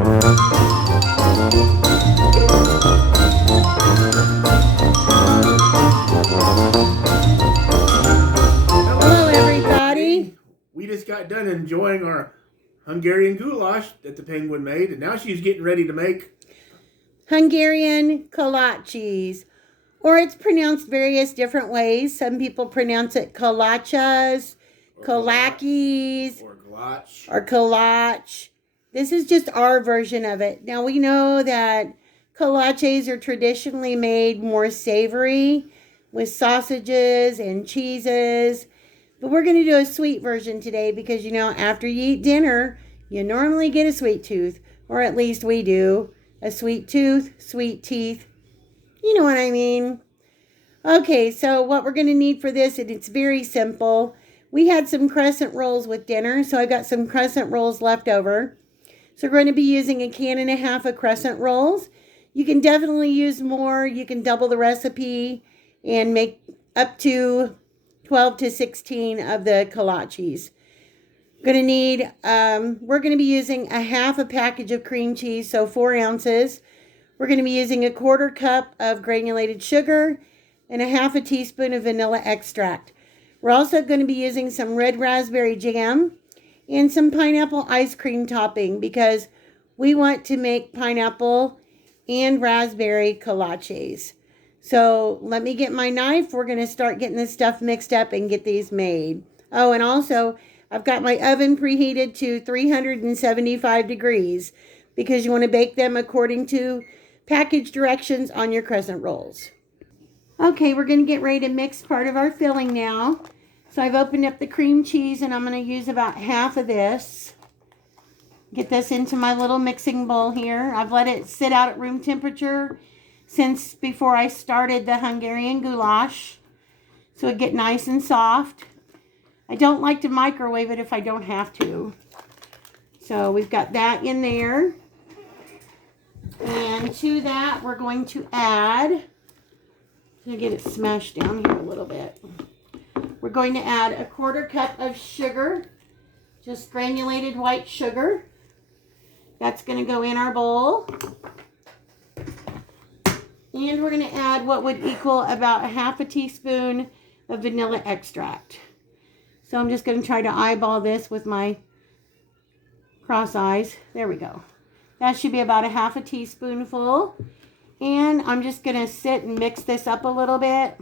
Hello, everybody. We just got done enjoying our Hungarian goulash that the penguin made, and now she's getting ready to make Hungarian Kolaches. Or it's pronounced various different ways. Some people pronounce it Kolaches, Kolaches, or Kolach. This is just our version of it. Now we know that Kolaches are traditionally made more savory with sausages and cheeses. But we're going to do a sweet version today because, you know, after you eat dinner, you normally get a sweet tooth. Or at least we do. A sweet tooth, sweet teeth. You know what I mean? Okay, so what we're going to need for this, and it's very simple. We had some crescent rolls with dinner, so I got some crescent rolls left over. So we're going to be using 1.5 cans of crescent rolls. You can definitely use more. You can double the recipe and make up to 12 to 16 of the kolaches. We're going to be using 1/2 package of cream cheese, so 4 ounces. We're going to be using 1/4 cup of granulated sugar and 1/2 teaspoon of vanilla extract. We're also going to be using some red raspberry jam and some pineapple ice cream topping because we want to make pineapple and raspberry kolaches. So let me get my knife. We're going to start getting this stuff mixed up and get these made. Oh, and also I've got my oven preheated to 375 degrees because you want to bake them according to package directions on your crescent rolls. Okay, we're going to get ready to mix part of our filling now. So I've opened up the cream cheese and I'm going to use about half of this. Get this into my little mixing bowl here. I've let it sit out at room temperature since before I started the Hungarian goulash. So it get nice and soft. I don't like to microwave it if I don't have to. So we've got that in there. And to that, we're going to add, I'm going to get it smashed down here a little bit. We're going to add 1/4 cup of sugar, just granulated white sugar. That's going to go in our bowl. And we're going to add what would equal about 1/2 teaspoon of vanilla extract. So I'm just going to try to eyeball this with my cross eyes. There we go. That should be about 1/2 teaspoonful. And I'm just going to sit and mix this up a little bit.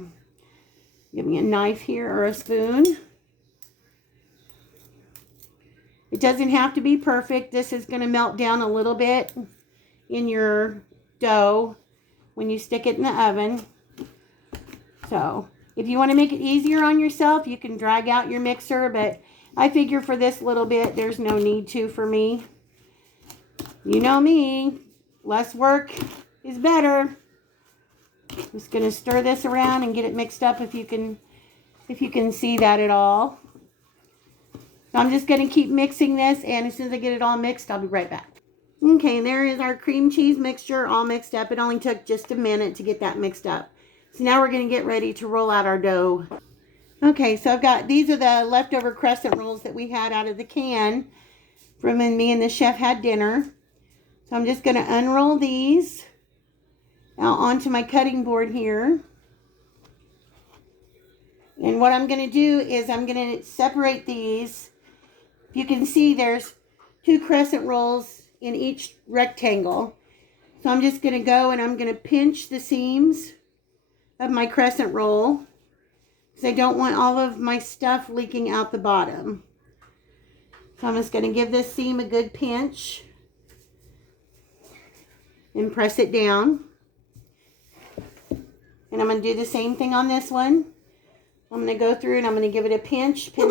Give me a knife here or a spoon. It doesn't have to be perfect. This is going to melt down a little bit in your dough when you stick it in the oven. So if you want to make it easier on yourself, you can drag out your mixer, but I figure for this little bit, there's no need to for me. You know me, less work is better. Just going to stir this around and get it mixed up if you can see that at all. So I'm just going to keep mixing this, and as soon as I get it all mixed, I'll be right back. Okay, there is our cream cheese mixture all mixed up. It only took just a minute to get that mixed up. So now we're going to get ready to roll out our dough. Okay, so these are the leftover crescent rolls that we had out of the can from when me and the chef had dinner. So I'm just going to unroll these out onto my cutting board here. And what I'm going to do is I'm going to separate these. If you can see, there's 2 crescent rolls in each rectangle. So I'm just going to go and I'm going to pinch the seams of my crescent roll because I don't want all of my stuff leaking out the bottom. So I'm just going to give this seam a good pinch and press it down. And I'm going to do the same thing on this one. I'm going to go through and I'm going to give it a pinch. He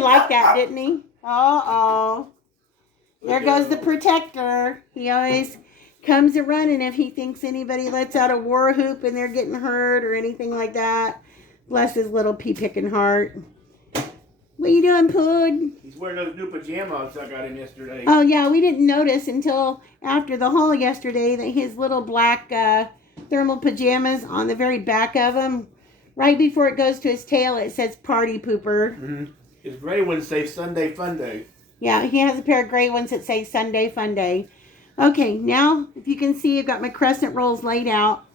liked that, didn't he? Uh-oh. There goes the protector. He always comes a running if he thinks anybody lets out a war whoop and they're getting hurt or anything like that. Bless his little pea-picking heart. What you doing, Pood? He's wearing those new pajamas I got him yesterday. Oh, yeah, we didn't notice until after the haul yesterday that his little black thermal pajamas, on the very back of him, right before it goes to his tail, it says party pooper. Mm-hmm. His gray ones say Sunday Fun Day. Yeah, he has a pair of gray ones that say Sunday Fun Day. Okay, now if you can see, I've got my crescent rolls laid out.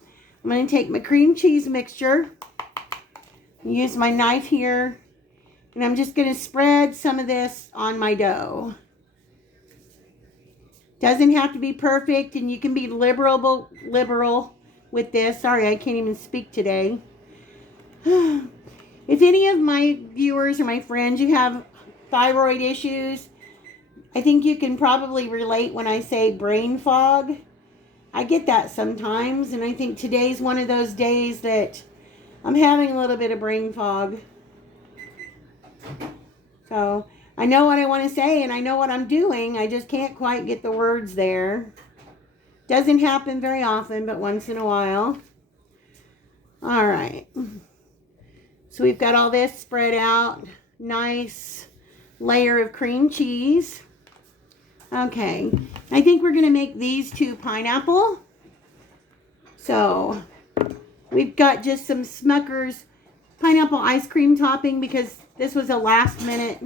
I'm going to take my cream cheese mixture, use my knife here, and I'm just going to spread some of this on my dough. Doesn't have to be perfect, and you can be liberal with this. Sorry, I can't even speak today. If any of my viewers or my friends, you have thyroid issues, I think you can probably relate when I say brain fog. I get that sometimes, and I think today's one of those days that I'm having a little bit of brain fog. So I know what I want to say, and I know what I'm doing. I just can't quite get the words there. Doesn't happen very often, but once in a while. All right. So we've got all this spread out. Nice layer of cream cheese. Okay. I think we're going to make these two pineapple. So we've got just some Smucker's pineapple ice cream topping because this was a last minute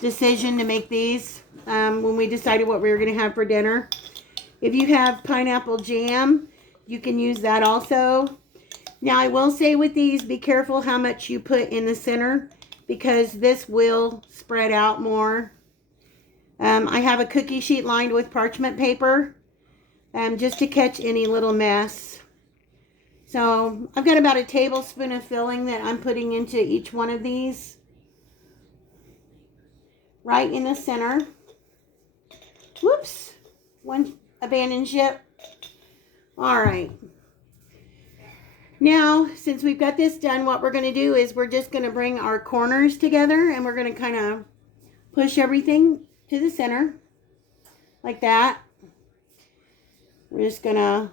decision to make these when we decided what we were going to have for dinner. If you have pineapple jam, you can use that also. Now I will say with these, be careful how much you put in the center because this will spread out more. I have a cookie sheet lined with parchment paper just to catch any little mess. So I've got about a tablespoon of filling that I'm putting into each one of these. Right in the center. Whoops. One abandoned ship. All right. Now, since we've got this done, what we're going to do is we're just going to bring our corners together and we're going to kind of push everything to the center like that. We're just going to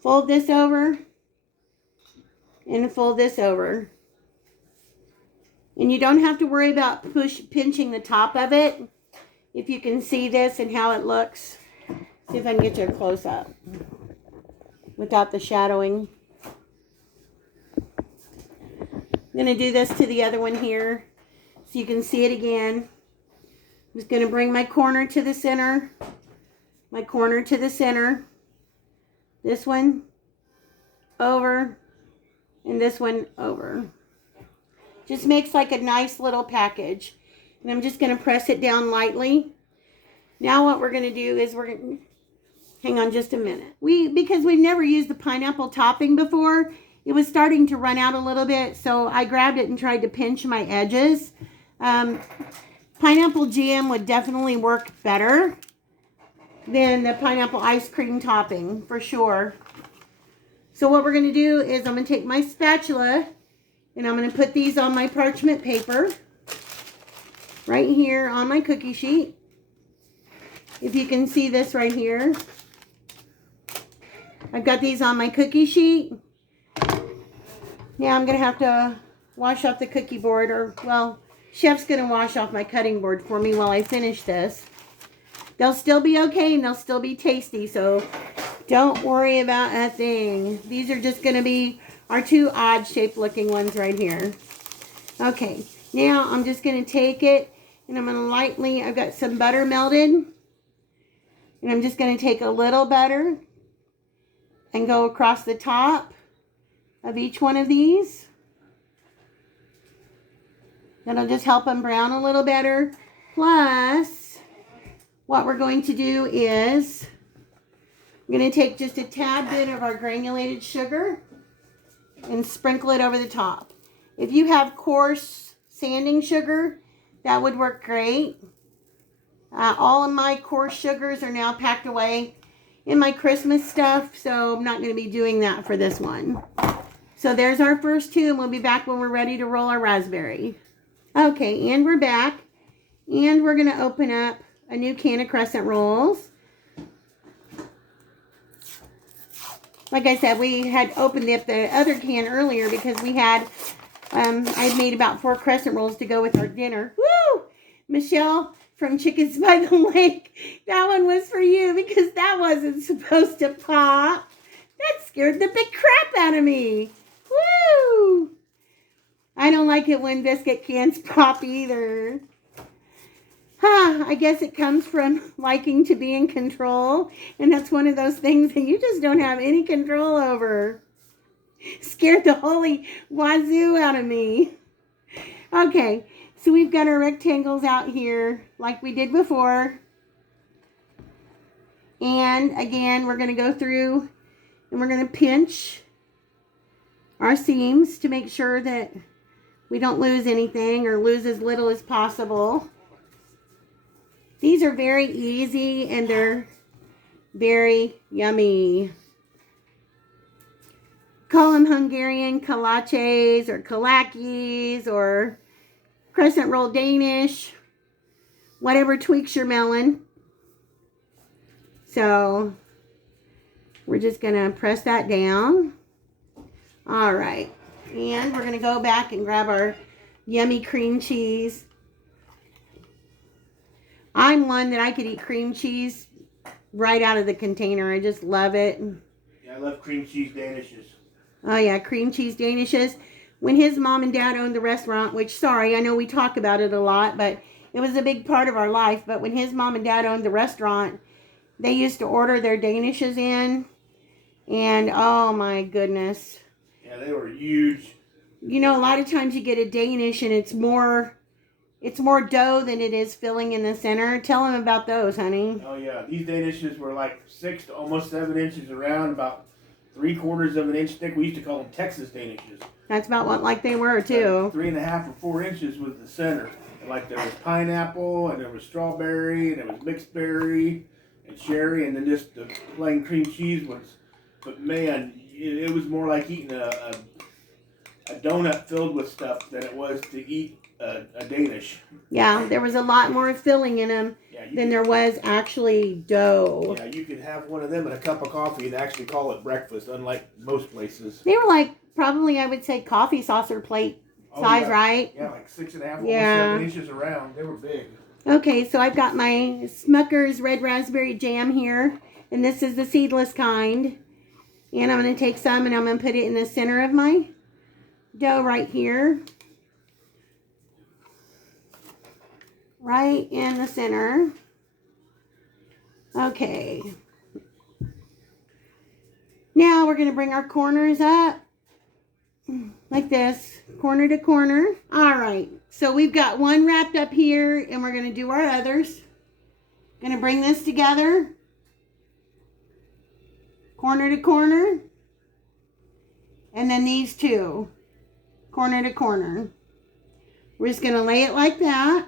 fold this over and fold this over. And you don't have to worry about pinching the top of it. If you can see this and how it looks. See if I can get you a close up without the shadowing. I'm going to do this to the other one here so you can see it again. I'm just going to bring my corner to the center. My corner to the center. This one over. And this one over. Just makes like a nice little package. And I'm just going to press it down lightly. Now what we're going to do is we're going to... Hang on just a minute. Because we've never used the pineapple topping before, it was starting to run out a little bit. So I grabbed it and tried to pinch my edges. Pineapple jam would definitely work better than the pineapple ice cream topping, for sure. So what we're going to do is I'm going to take my spatula and I'm going to put these on my parchment paper right here on my cookie sheet. If you can see this right here. I've got these on my cookie sheet. Now I'm going to have to wash off the cookie board, or, well, Chef's going to wash off my cutting board for me while I finish this. They'll still be okay and they'll still be tasty, so don't worry about a thing. These are just going to be our two odd shaped looking ones right here. Okay, now I'm just going to take it and I'm going to lightly, I've got some butter melted. And I'm just going to take a little butter and go across the top of each one of these. That'll just help them brown a little better. Plus, what we're going to do is I'm going to take just a tad bit of our granulated sugar and sprinkle it over the top. If you have coarse sanding sugar, that would work great. All of my coarse sugars are now packed away in my Christmas stuff, so I'm not going to be doing that for this one. So there's our first two, and we'll be back when we're ready to roll our raspberry. Okay, and we're back, and we're going to open up a new can of Crescent rolls. Like I said, we had opened up the other can earlier because we had, I'd made about 4 Crescent rolls to go with our dinner. Woo! Michelle from Chickens by the Lake, that one was for you because that wasn't supposed to pop. That scared the big crap out of me. Woo! I don't like it when biscuit cans pop either. I guess it comes from liking to be in control. And that's one of those things that you just don't have any control over. Scared the holy wazoo out of me. Okay, so we've got our rectangles out here like we did before. And again, we're going to go through and we're going to pinch our seams to make sure that we don't lose anything or lose as little as possible. These are very easy and they're very yummy. Call them Hungarian Kolaches or Kolaches or Crescent roll Danish. Whatever tweaks your melon. So we're just going to press that down. All right. And we're going to go back and grab our yummy cream cheese. I'm one that I could eat cream cheese right out of the container. I just love it. Yeah, I love cream cheese Danishes. Oh, yeah, cream cheese Danishes. When his mom and dad owned the restaurant, which, sorry, I know we talk about it a lot, but it was a big part of our life. But when his mom and dad owned the restaurant, they used to order their Danishes in. And, oh, my goodness. Yeah, they were huge. You know, a lot of times you get a Danish and it's more dough than it is filling in the center. Tell them about those, honey. Oh, yeah. These Danishes were like 6 to almost 7 inches around, about 3/4 of an inch thick. We used to call them Texas Danishes. That's about what like they were, too. 3.5 or 4 inches was the center. And like there was pineapple, and there was strawberry, and there was mixed berry, and cherry, and then just the plain cream cheese was. But man, it was more like eating a donut filled with stuff than it was to eat a Danish. Yeah, there was a lot more filling in them than there was actually dough. Yeah, you could have one of them and a cup of coffee and actually call it breakfast, unlike most places. They were like, probably I would say coffee saucer plate size, yeah. right? Yeah, like 6.5, almost 7 inches around. They were big. Okay, so I've got my Smucker's Red Raspberry Jam here, and this is the seedless kind. And I'm going to take some and I'm going to put it in the center of my dough right here. Right in the center. Okay. Now we're going to bring our corners up like this, corner to corner. All right. So we've got one wrapped up here and we're going to do our others. Going to bring this together. Corner to corner. And then these two. Corner to corner. We're just going to lay it like that.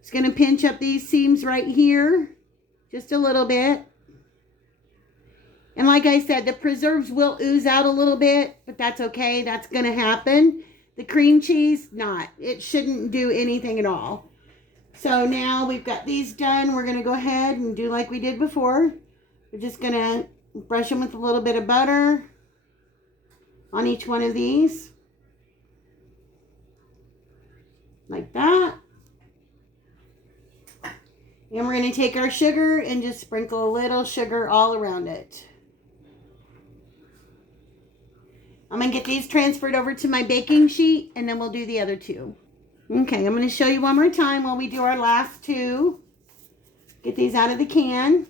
Just going to pinch up these seams right here. Just a little bit. And like I said, the preserves will ooze out a little bit, but that's okay. That's going to happen. The cream cheese, not. It shouldn't do anything at all. So now we've got these done. We're going to go ahead and do like we did before. We're just going to brush them with a little bit of butter on each one of these. Like that. And we're going to take our sugar and just sprinkle a little sugar all around it. I'm going to get these transferred over to my baking sheet and then we'll do the other two. Okay, I'm going to show you one more time while we do our last two. Get these out of the can.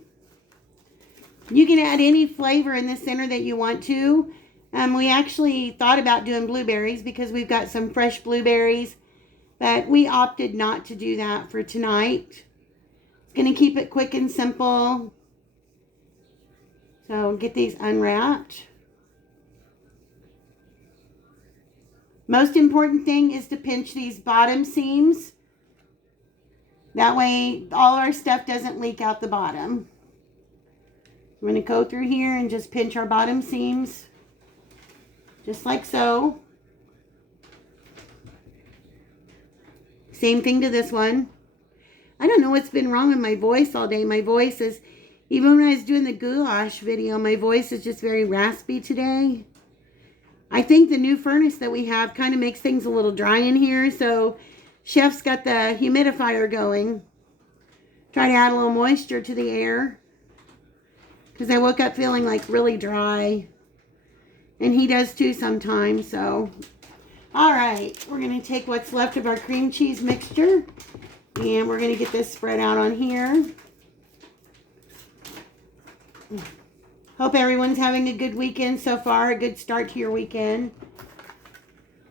You can add any flavor in the center that you want to. We actually thought about doing blueberries because we've got some fresh blueberries, but we opted not to do that for tonight. It's going to keep it quick and simple. So get these unwrapped. Most important thing is to pinch these bottom seams. That way all our stuff doesn't leak out the bottom. I'm going to go through here and just pinch our bottom seams. Just like so. Same thing to this one. I don't know what's been wrong with my voice all day. My voice is, even when I was doing the goulash video, my voice is just very raspy today. I think the new furnace that we have kind of makes things a little dry in here. So Chef's got the humidifier going. Try to add a little moisture to the air. Because I woke up feeling like really dry. And he does too sometimes. So, all right. We're going to take what's left of our cream cheese mixture. And we're going to get this spread out on here. Hope everyone's having a good weekend so far. A good start to your weekend.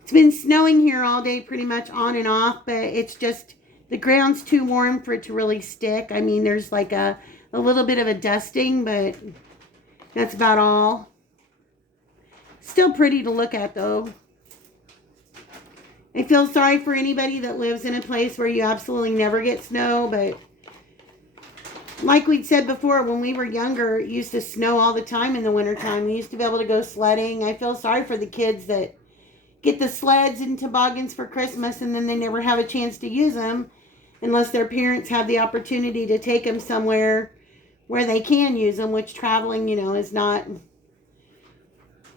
It's been snowing here all day pretty much on and off. But it's just the ground's too warm for it to really stick. I mean, there's like a little bit of a dusting. But that's about all. Still pretty to look at though. I feel sorry for anybody that lives in a place where you absolutely never get snow, but like we'd said before, when we were younger, it used to snow all the time in the wintertime. We used to be able to go sledding. I feel sorry for the kids that get the sleds and toboggans for Christmas and then they never have a chance to use them unless their parents have the opportunity to take them somewhere where they can use them, which traveling, you know, is not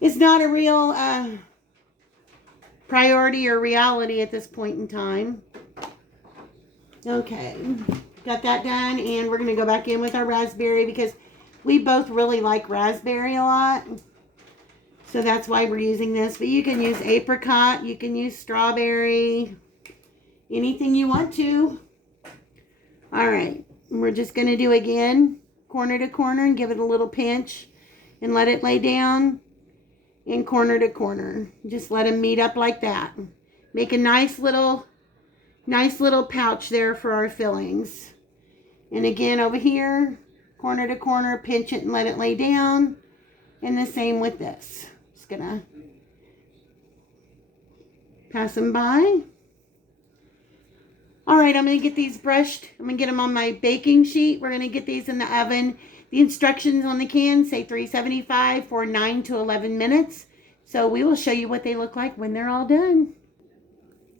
a real priority or reality at this point in time. Okay, got that done, and we're going to go back in with our raspberry because we both really like raspberry a lot. So that's why we're using this. But you can use apricot, you can use strawberry, anything you want to. All right, we're just going to do again, corner to corner, and give it a little pinch and let it lay down. And corner to corner. Just let them meet up like that. Make a nice little pouch there for our fillings. And again over here, corner to corner, pinch it and let it lay down. And the same with this. Just gonna pass them by. All right, I'm gonna get these brushed. I'm gonna get them on my baking sheet. We're gonna get these in the oven. The instructions on the can say 375 for 9 to 11 minutes. So we will show you what they look like when they're all done.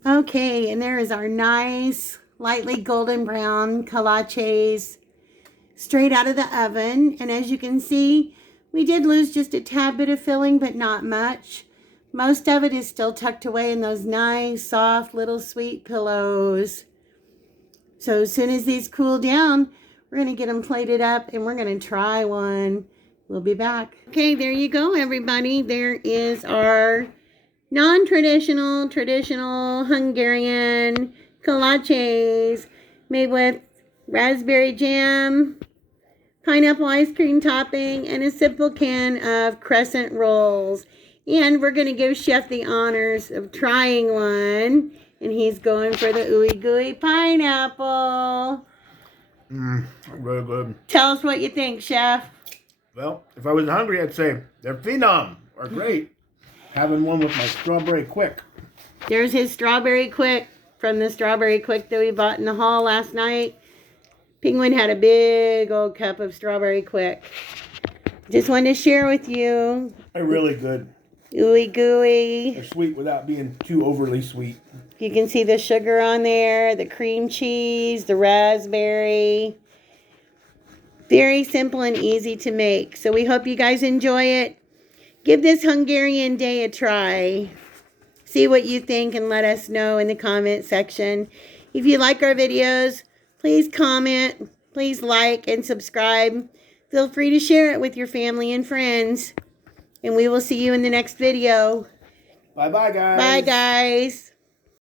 Okay, and there is our nice, lightly golden brown kolaches straight out of the oven. And as you can see, we did lose just a tad bit of filling, but not much. Most of it is still tucked away in those nice, soft, little sweet pillows. So as soon as these cool down, we're going to get them plated up and we're going to try one. We'll be back. Okay, there you go, everybody. There is our non-traditional, traditional Hungarian kolaches made with raspberry jam, pineapple ice cream topping, and a simple can of Crescent rolls. And we're going to give Chef the honors of trying one. And he's going for the ooey gooey pineapple. Really good. Tell us what you think, Chef. Well, if I was hungry, I'd say they're phenom or great. Having one with my strawberry quick. There's his strawberry quick from the strawberry quick that we bought in the hall last night. Penguin had a big old cup of strawberry quick. Just wanted to share with you. They're really good. Ooey gooey. They're sweet without being too overly sweet. You can see the sugar on there, the cream cheese, the raspberry. Very simple and easy to make. So we hope you guys enjoy it. Give this Hungarian day a try. See what you think and let us know in the comment section. If you like our videos, please comment, please like and subscribe. Feel free to share it with your family and friends. And we will see you in the next video. Bye-bye, guys. Bye, guys.